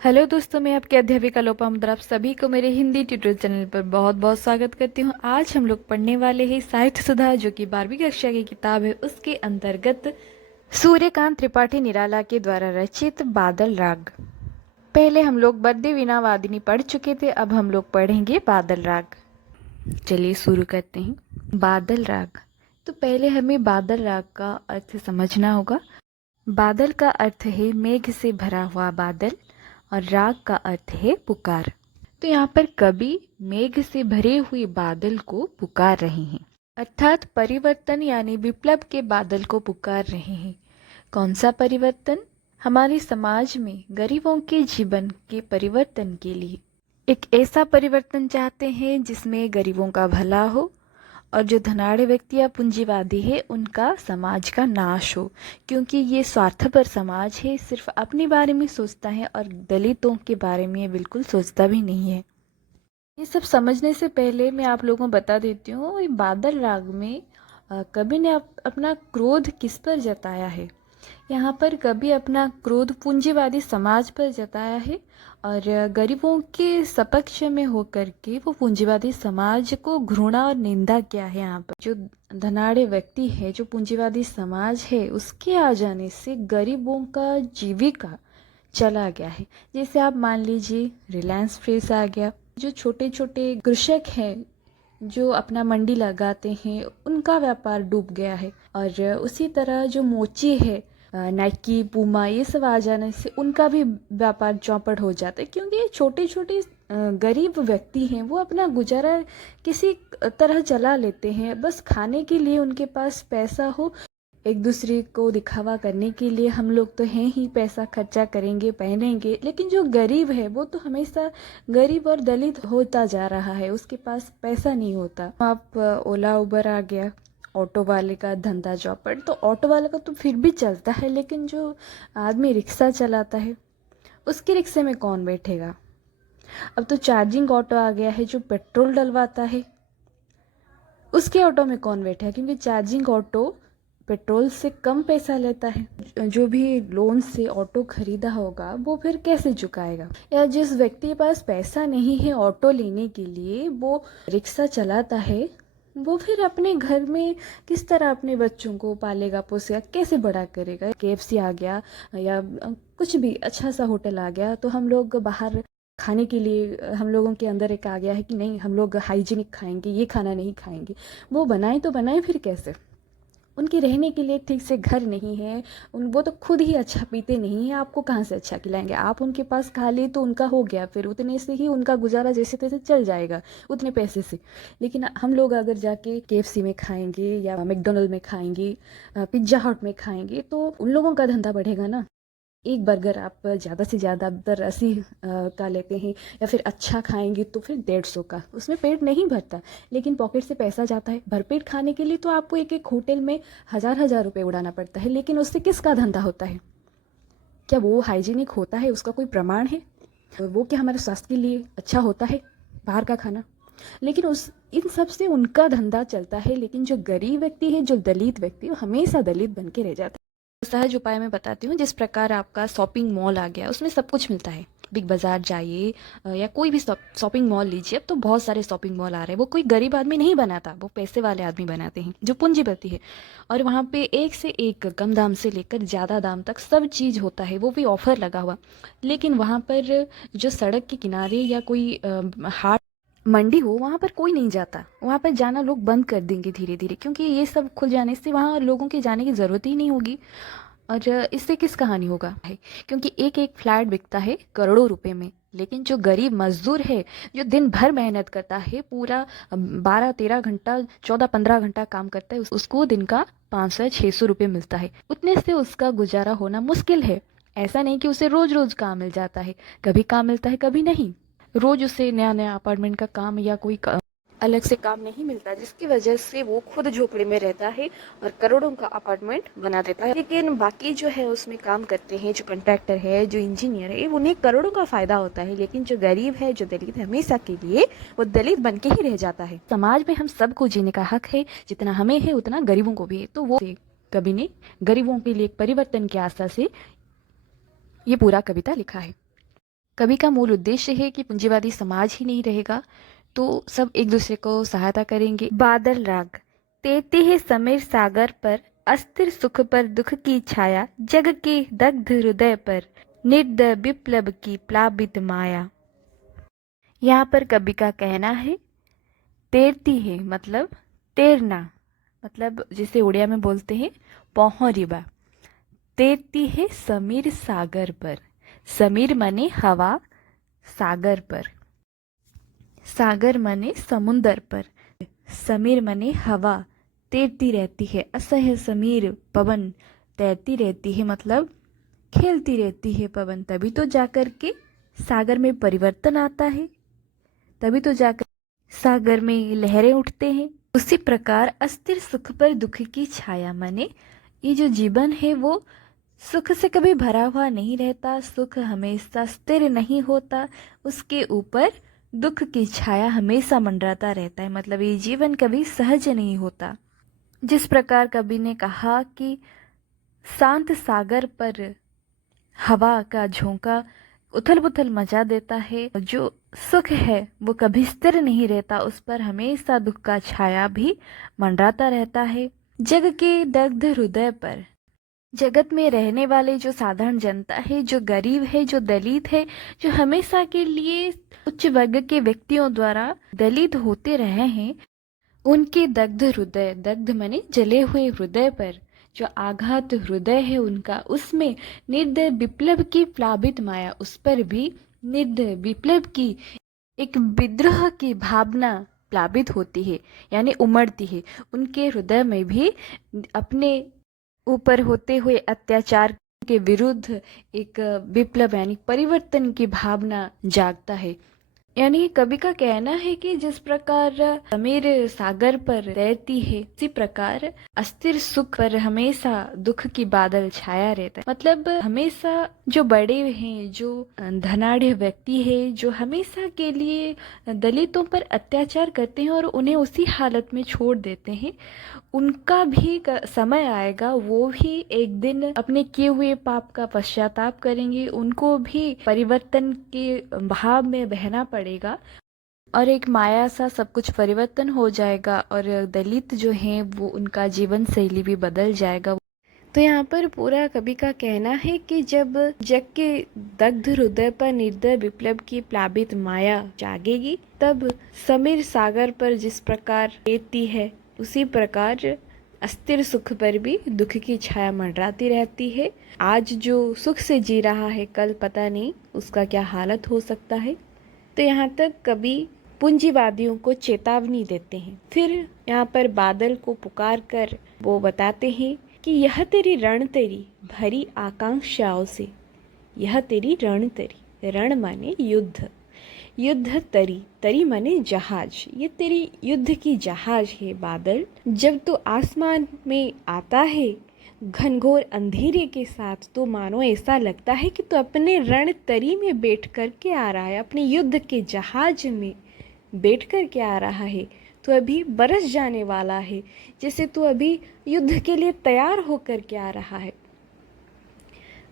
Hello दोस्तों, मैं आपकी अध्यापिका लोपामुद्रा आप सभी को मेरे हिंदी ट्यूटोरियल चैनल पर बहुत बहुत स्वागत करती हूँ। आज हम लोग पढ़ने वाले हैं साहित्य सुधा, जो कि 12वीं कक्षा की किताब है। उसके अंतर्गत सूर्यकांत त्रिपाठी निराला के द्वारा रचित बादल राग। पहले हम लोग बद्य वीणा वादिनी पढ़ चुके थे, अब हम लोग पढ़ेंगे बादल राग। चलिए शुरू करते हैं। बादल राग। तो पहले हमें बादल राग का अर्थ समझना होगा। बादल का अर्थ है मेघ से भरा हुआ बादल और राग का अर्थ है पुकार। तो यहाँ पर कवि मेघ से भरे हुए बादल को पुकार रहे हैं, अर्थात परिवर्तन यानी विप्लव के बादल को पुकार रहे हैं। कौन सा परिवर्तन? हमारे समाज में गरीबों के जीवन के परिवर्तन के लिए एक ऐसा परिवर्तन चाहते हैं जिसमें गरीबों का भला हो और जो धनाढ़ व्यक्ति या पूंजीवादी है उनका समाज का नाश हो, क्योंकि ये स्वार्थपर समाज है, सिर्फ अपने बारे में सोचता है और दलितों के बारे में बिल्कुल सोचता भी नहीं है। ये सब समझने से पहले मैं आप लोगों को बता देती हूँ, ये बादल राग में कवि ने अपना क्रोध किस पर जताया है। यहाँ पर कवि अपना क्रोध पूंजीवादी समाज पर जताया है और गरीबों के सपक्ष में होकर के वो पूंजीवादी समाज को घृणा और निंदा किया है। यहाँ पर जो धनाढ़ व्यक्ति है, जो पूंजीवादी समाज है, उसके आ जाने से गरीबों का जीविका चला गया है। जैसे आप मान लीजिए रिलायंस फ्रेश आ गया, जो छोटे छोटे कृषक हैं जो अपना मंडी लगाते हैं उनका व्यापार डूब गया है। और उसी तरह जो मोची है, नाइकी, पूमा, ये सब आ जाने से उनका भी व्यापार चौपट हो जाता है, क्योंकि ये छोटे छोटे गरीब व्यक्ति हैं, वो अपना गुजारा किसी तरह चला लेते हैं। बस खाने के लिए उनके पास पैसा हो, एक दूसरे को दिखावा करने के लिए हम लोग तो हैं ही, पैसा खर्चा करेंगे, पहनेंगे। लेकिन जो गरीब है वो तो हमेशा गरीब और दलित होता जा रहा है, उसके पास पैसा नहीं होता। आप ओला उबर आ गया, ऑटो वाले का धंधा चौपट। तो ऑटो वाले का तो फिर भी चलता है, लेकिन जो आदमी रिक्शा चलाता है उसके रिक्शे में कौन बैठेगा? अब तो चार्जिंग ऑटो आ गया है, जो पेट्रोल डलवाता है उसके ऑटो में कौन बैठेगा, क्योंकि चार्जिंग ऑटो पेट्रोल से कम पैसा लेता है। जो भी लोन से ऑटो खरीदा होगा वो फिर कैसे चुकाएगा? या जिस व्यक्ति के पास पैसा नहीं है ऑटो लेने के लिए, वो रिक्शा चलाता है, वो फिर अपने घर में किस तरह अपने बच्चों को पालेगा पोसेगा, कैसे बड़ा करेगा? केएफसी आ गया या कुछ भी अच्छा सा होटल आ गया, तो हम लोग बाहर खाने के लिए हम लोगों के अंदर एक आ गया है कि नहीं, हम लोग हाइजीनिक खाएंगे, ये खाना नहीं खाएंगे। वो बनाए तो बनाए फिर कैसे? उनके रहने के लिए ठीक से घर नहीं है, वो तो खुद ही अच्छा पीते नहीं है, आपको कहाँ से अच्छा खिलाएंगे? आप उनके पास खा ले तो उनका हो गया, फिर उतने से ही उनका गुजारा जैसे तैसे चल जाएगा, उतने पैसे से। लेकिन हम लोग अगर जाके केएफसी में खाएंगे या मैकडोनल्ड में खाएंगे, पिज्ज़ा हट में खाएंगे, तो उन लोगों का धंधा बढ़ेगा ना। एक बर्गर आप ज़्यादा से ज़्यादा 80 का लेते हैं, या फिर अच्छा खाएंगे तो फिर 150 का, उसमें पेट नहीं भरता, लेकिन पॉकेट से पैसा जाता है। भरपेट खाने के लिए तो आपको एक एक होटल में हज़ार हज़ार रुपये उड़ाना पड़ता है, लेकिन उससे किसका धंधा होता है? क्या वो हाइजीनिक होता है? उसका कोई प्रमाण है? वो क्या हमारे स्वास्थ्य के लिए अच्छा होता है बाहर का खाना? लेकिन उस इन सब से उनका धंधा चलता है, लेकिन जो गरीब व्यक्ति है, जो दलित व्यक्ति, वो हमेशा दलित बन के रह जाता है। सहज उपाय मैं बताती हूँ। जिस प्रकार आपका शॉपिंग मॉल आ गया, उसमें सब कुछ मिलता है। बिग बाजार जाइए या कोई भी शॉपिंग मॉल लीजिए, अब तो बहुत सारे शॉपिंग मॉल आ रहे हैं। वो कोई गरीब आदमी नहीं बनाता, वो पैसे वाले आदमी बनाते हैं, जो पूंजीपति है। और वहाँ पे एक से एक कम दाम से लेकर ज़्यादा दाम तक सब चीज़ होता है, वो भी ऑफर लगा हुआ। लेकिन वहाँ पर जो सड़क के किनारे या कोई हाट मंडी हो, वहाँ पर कोई नहीं जाता। वहाँ पर जाना लोग बंद कर देंगे धीरे धीरे, क्योंकि ये सब खुल जाने से वहाँ लोगों के जाने की ज़रूरत ही नहीं होगी। और इससे किस कहानी होगा है, क्योंकि एक एक फ्लैट बिकता है करोड़ों रुपए में, लेकिन जो गरीब मजदूर है, जो दिन भर मेहनत करता है, पूरा 12-13 घंटा, 14-15 घंटा काम करता है, उसको दिन का 500-600 रुपये मिलता है। उतने से उसका गुजारा होना मुश्किल है। ऐसा नहीं कि उसे रोज रोज काम मिल जाता है, कभी काम मिलता है कभी नहीं। रोज उसे नया नया अपार्टमेंट का काम या कोई अलग से काम नहीं मिलता, जिसकी वजह से वो खुद झोपड़ी में रहता है और करोड़ों का अपार्टमेंट बना देता है। लेकिन बाकी जो है उसमें काम करते हैं, जो कॉन्ट्रैक्टर है, जो इंजीनियर है, उन्हें करोड़ों का फायदा होता है। लेकिन जो गरीब है, जो दलित है, हमेशा के लिए वो दलित बन के ही रह जाता है। समाज में हम सबको जीने का हक है, जितना हमें है उतना गरीबों को भी है। तो वो कवि ने गरीबों के लिए एक परिवर्तन की आशा से ये पूरा कविता लिखा है। कवि का मूल उद्देश्य है कि पूंजीवादी समाज ही नहीं रहेगा तो सब एक दूसरे को सहायता करेंगे। बादल राग। तैरती है समीर सागर पर, अस्थिर सुख पर दुख की छाया, जग के दग्ध हृदय पर, निर्दय विप्लव की प्लावित माया। यहाँ पर कवि का कहना है तैरती है मतलब तैरना, मतलब जिसे उड़िया में बोलते हैं पहुँरिबा। तैरती है समीर सागर पर, समीर माने हवा, सागर पर, सागर माने समुंदर पर, समीर माने हवा तैरती रहती है, असह्य समीर पवन तैरती रहती है मतलब खेलती रहती है पवन, तभी तो जाकर के सागर में परिवर्तन आता है, तभी तो जाकर सागर में लहरें उठते हैं। उसी प्रकार अस्थिर सुख पर दुख की छाया, माने ये जो जीवन है वो सुख से कभी भरा हुआ नहीं रहता, सुख हमेशा स्थिर नहीं होता, उसके ऊपर दुख की छाया हमेशा मंडराता रहता है, मतलब ये जीवन कभी सहज नहीं होता। जिस प्रकार कवि ने कहा कि शांत सागर पर हवा का झोंका उथल पुथल मचा देता है, जो सुख है वो कभी स्थिर नहीं रहता, उस पर हमेशा दुख का छाया भी मंडराता रहता है। जग के दग्ध हृदय पर, जगत में रहने वाले जो साधारण जनता है, जो गरीब है, जो दलित है, जो हमेशा के लिए उच्च वर्ग के व्यक्तियों द्वारा दलित होते रहे हैं, उनके दग्ध हृदय, दग्ध माने जले हुए हृदय पर, जो आघात हृदय है उनका, उसमें निर्दय विप्लव की प्लावित माया, उस पर भी निर्दय विप्लव की एक विद्रोह की भावना प्लावित होती है, यानी उमड़ती है। उनके हृदय में भी अपने ऊपर होते हुए अत्याचार के विरुद्ध एक विप्लव यानी परिवर्तन की भावना जागता है। यानी कवि का कहना है कि जिस प्रकार समीर सागर पर तैरती है, उसी प्रकार अस्थिर सुख पर हमेशा दुख की बादल छाया रहता है। मतलब हमेशा जो बड़े हैं, जो धनाढ़ व्यक्ति है, जो हमेशा के लिए दलितों पर अत्याचार करते हैं और उन्हें उसी हालत में छोड़ देते हैं, उनका भी समय आएगा, वो भी एक दिन अपने किए हुए पाप का पश्चाताप करेंगे, उनको भी परिवर्तन के भाव में बहना पड़ेगा और एक माया सा सब कुछ परिवर्तन हो जाएगा और दलित जो हैं वो उनका जीवन शैली भी बदल जाएगा। तो यहाँ पर पूरा कवि का कहना है कि जब जग के दग्ध हृदय पर निर्दय विप्लव की प्लावित माया जागेगी, तब समीर सागर पर जिस प्रकार रहती है, उसी प्रकार अस्थिर सुख पर भी दुख की छाया मंडराती रहती है। आज जो सुख से जी रहा है, कल पता नहीं उसका क्या हालत हो सकता है। तो यहाँ तक कवि पूंजीवादियों को चेतावनी देते हैं। फिर यहाँ पर बादल को पुकार कर वो बताते हैं कि यह तेरी रणतरी भरी आकांक्षाओं से, यह तेरी रणतरी, रण माने युद्ध, युद्ध तरी, तरी माने जहाज, ये तेरी युद्ध की जहाज है बादल। जब तो आसमान में आता है घनघोर अंधेरे के साथ, तो मानो ऐसा लगता है कि तो अपने रणतरी में बैठ कर के आ रहा है, अपने युद्ध के जहाज में बैठ कर के आ रहा है, तो अभी बरस जाने वाला है, जैसे तो अभी युद्ध के लिए तैयार होकर के आ रहा है,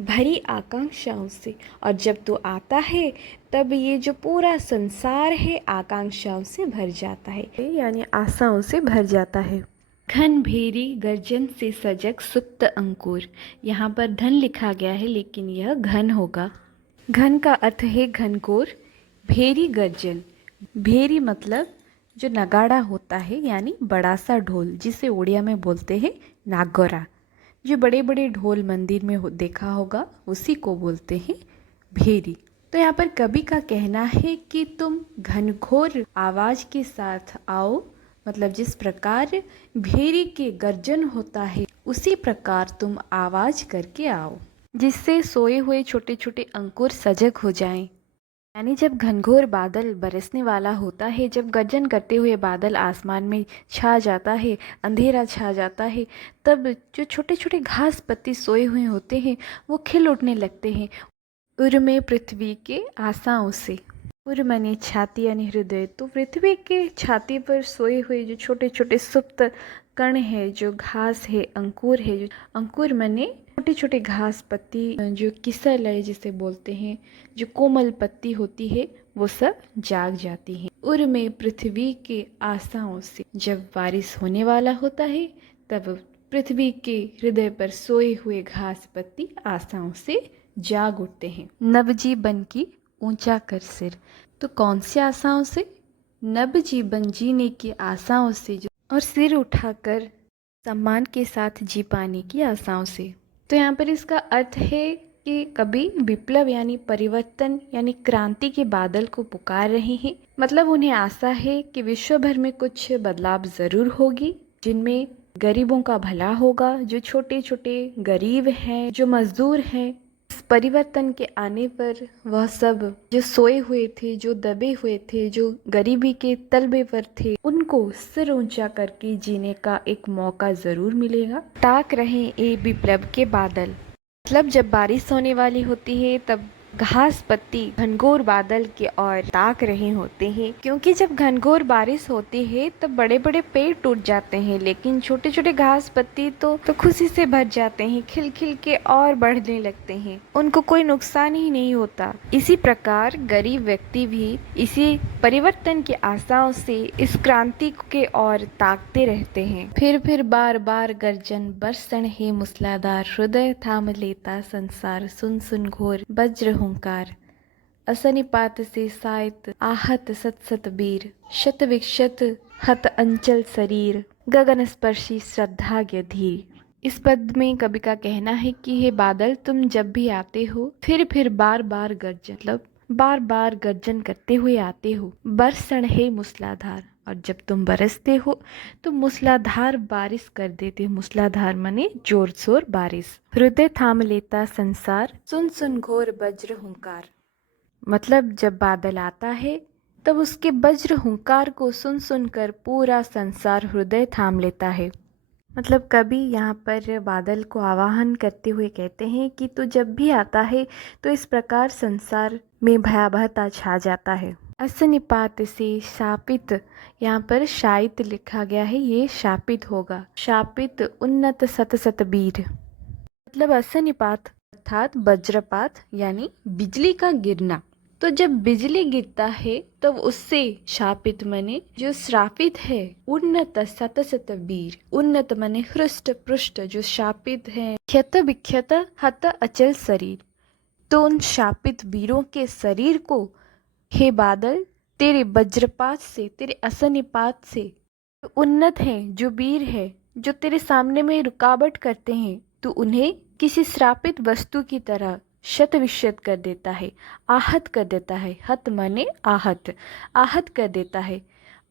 भरी आकांक्षाओं से। और जब तो आता है तब ये जो पूरा संसार है आकांक्षाओं से भर जाता है, यानी आशाओं से भर जाता है। घन भेरी गर्जन से सजग सुप्त अंकुर, यहाँ पर धन लिखा गया है लेकिन यह घन होगा। घन का अर्थ है घनघोर, भेरी गर्जन, भेरी मतलब जो नगाड़ा होता है यानी बड़ा सा ढोल, जिसे उड़िया में बोलते हैं नागोरा। जो बड़े बड़े ढोल मंदिर में देखा होगा उसी को बोलते हैं भेरी। तो यहाँ पर कवि का कहना है कि तुम घनघोर आवाज के साथ आओ, मतलब जिस प्रकार भेरी के गर्जन होता है उसी प्रकार तुम आवाज करके आओ, जिससे सोए हुए छोटे छोटे अंकुर सजग हो जाएं। यानी जब घनघोर बादल बरसने वाला होता है, जब गर्जन करते हुए बादल आसमान में छा जाता है, अंधेरा छा जाता है, तब जो छोटे छोटे घास पत्ती सोए हुए होते हैं वो खिल उठने लगते हैं उर्मे पृथ्वी के आशाओं से। उर माने छाती यानी हृदय, तो पृथ्वी के छाती पर सोए हुए जो छोटे छोटे सुप्त कण है, जो घास है, अंकुर है, जो अंकुर माने छोटे छोटे घास पत्ती, जो किसल है जिसे बोलते हैं, जो कोमल पत्ती होती है, वो सब जाग जाती है। उर में पृथ्वी के आशाओं से, जब बारिश होने वाला होता है तब पृथ्वी के हृदय पर सोए हुए घास पत्ती आशाओं से जाग उठते हैं। नवजीवन की ऊंचा कर सिर, तो कौन सी आशाओं से? नवजीवन जीने की आशाओं से, जो और सिर उठाकर सम्मान के साथ जी पाने की आशाओं से। तो यहाँ पर इसका अर्थ है कि कभी विप्लव यानी परिवर्तन यानी क्रांति के बादल को पुकार रहे हैं। मतलब उन्हें आशा है कि विश्व भर में कुछ बदलाव जरूर होगी, जिनमें गरीबों का भला होगा, जो छोटे छोटे गरीब हैं, जो मजदूर हैं। इस परिवर्तन के आने पर वह सब जो सोए हुए थे, जो दबे हुए थे, जो गरीबी के तलबे पर थे, उनको सिर ऊंचा करके जीने का एक मौका जरूर मिलेगा। ताक रहे ये विप्लव के बादल, मतलब जब बारिश होने वाली होती है तब घास पत्ती घनघोर बादल की ओर ताक रहे होते हैं, क्योंकि जब घनघोर बारिश होती है तब बड़े बड़े पेड़ टूट जाते हैं, लेकिन छोटे छोटे घास पत्ती तो खुशी से भर जाते हैं, खिल खिल के और बढ़ने लगते हैं, उनको कोई नुकसान ही नहीं होता। इसी प्रकार गरीब व्यक्ति भी इसी परिवर्तन की आशाओं से इस क्रांति के ओर ताकते रहते हैं। फिर बार बार गर्जन बरसण है मूसलाधार, हृदय थाम लेता संसार, सुन सुन घोर वज्र हुंकार, असनिपात से सायत आहत सत सत वीर, शत विक्षत हत अंचल शरीर, गगन स्पर्शी श्रद्धाज्ञ धीर। इस पद में कवि का कहना है कि हे बादल, तुम जब भी आते हो फिर बार बार गर्जन, मतलब बार बार गर्जन करते हुए आते हो। बरसण है मूसलाधार, और जब तुम बरसते हो तो मूसलाधार बारिश कर देते हो। मूसलाधार माने जोर शोर बारिश। हृदय थाम लेता संसार, सुन सुन घोर वज्र हुंकार, मतलब जब बादल आता है तब उसके वज्र हुंकार को सुन सुनकर पूरा संसार हृदय थाम लेता है। मतलब कवि यहाँ पर बादल को आवाहन करते हुए कहते हैं कि तू जब भी आता है तो इस प्रकार संसार में भयावहता छा जाता है। असनिपात से शापित, यहाँ पर शायित लिखा गया है, ये शापित होगा। शापित उन्नत सत सत वीर, मतलब असनिपात अर्थात वज्रपात यानी बिजली का गिरना। तो जब बिजली गिरता है तब उससे शापित मने जो श्रापित है, उन्नत सत सत वीर, उन्नत मने हृष्ट पृष्ठ जो शापित है, क्षत विक्षत हत अचल शरीर, तो उन शापित वीरों के शरीर को हे बादल तेरे वज्रपात से, तेरे असनिपात से उन्नत हैं, जो वीर है, जो तेरे सामने में रुकावट करते हैं, तो उन्हें किसी श्रापित वस्तु की तरह शत विक्षत कर देता है, आहत कर देता है। हत माने आहत, आहत कर देता है,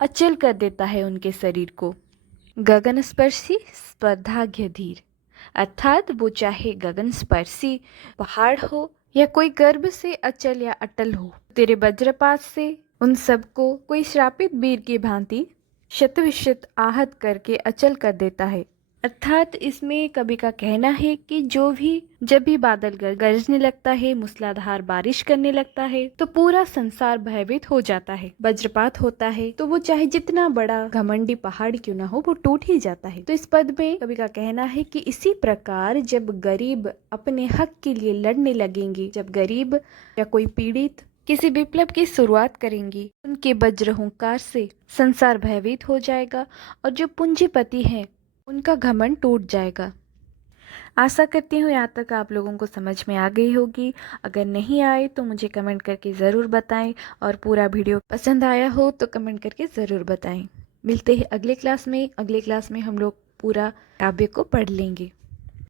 अचल कर देता है उनके शरीर को। गगन स्पर्शी स्पर्धाज्ञ धीर, अर्थात वो चाहे गगन स्पर्शी पहाड़ हो या कोई गर्भ से अचल या अटल हो, तेरे वज्रपात से उन सबको कोई श्रापित वीर की भांति शतविशत आहत करके अचल कर देता है। अर्थात इसमें कवि का कहना है कि जब भी बादल गरजने लगता है, मूसलाधार बारिश करने लगता है, तो पूरा संसार भयभीत हो जाता है। वज्रपात होता है तो वो चाहे जितना बड़ा घमंडी पहाड़ क्यों ना हो, वो टूट ही जाता है। तो इस पद में कवि का कहना है कि इसी प्रकार जब गरीब अपने हक के लिए लड़ने लगेंगे, जब गरीब या कोई पीड़ित किसी विप्लव की शुरुआत करेंगी, उनके वज्र हुंकार से संसार भयभीत हो जाएगा और जो पूंजीपति हैं उनका घमंड टूट जाएगा। आशा करती हूँ यहाँ तक आप लोगों को समझ में आ गई होगी। अगर नहीं आए तो मुझे कमेंट करके ज़रूर बताएं, और पूरा वीडियो पसंद आया हो तो कमेंट करके ज़रूर बताएं। मिलते हैं अगले क्लास में। अगले क्लास में हम लोग पूरा काव्य को पढ़ लेंगे।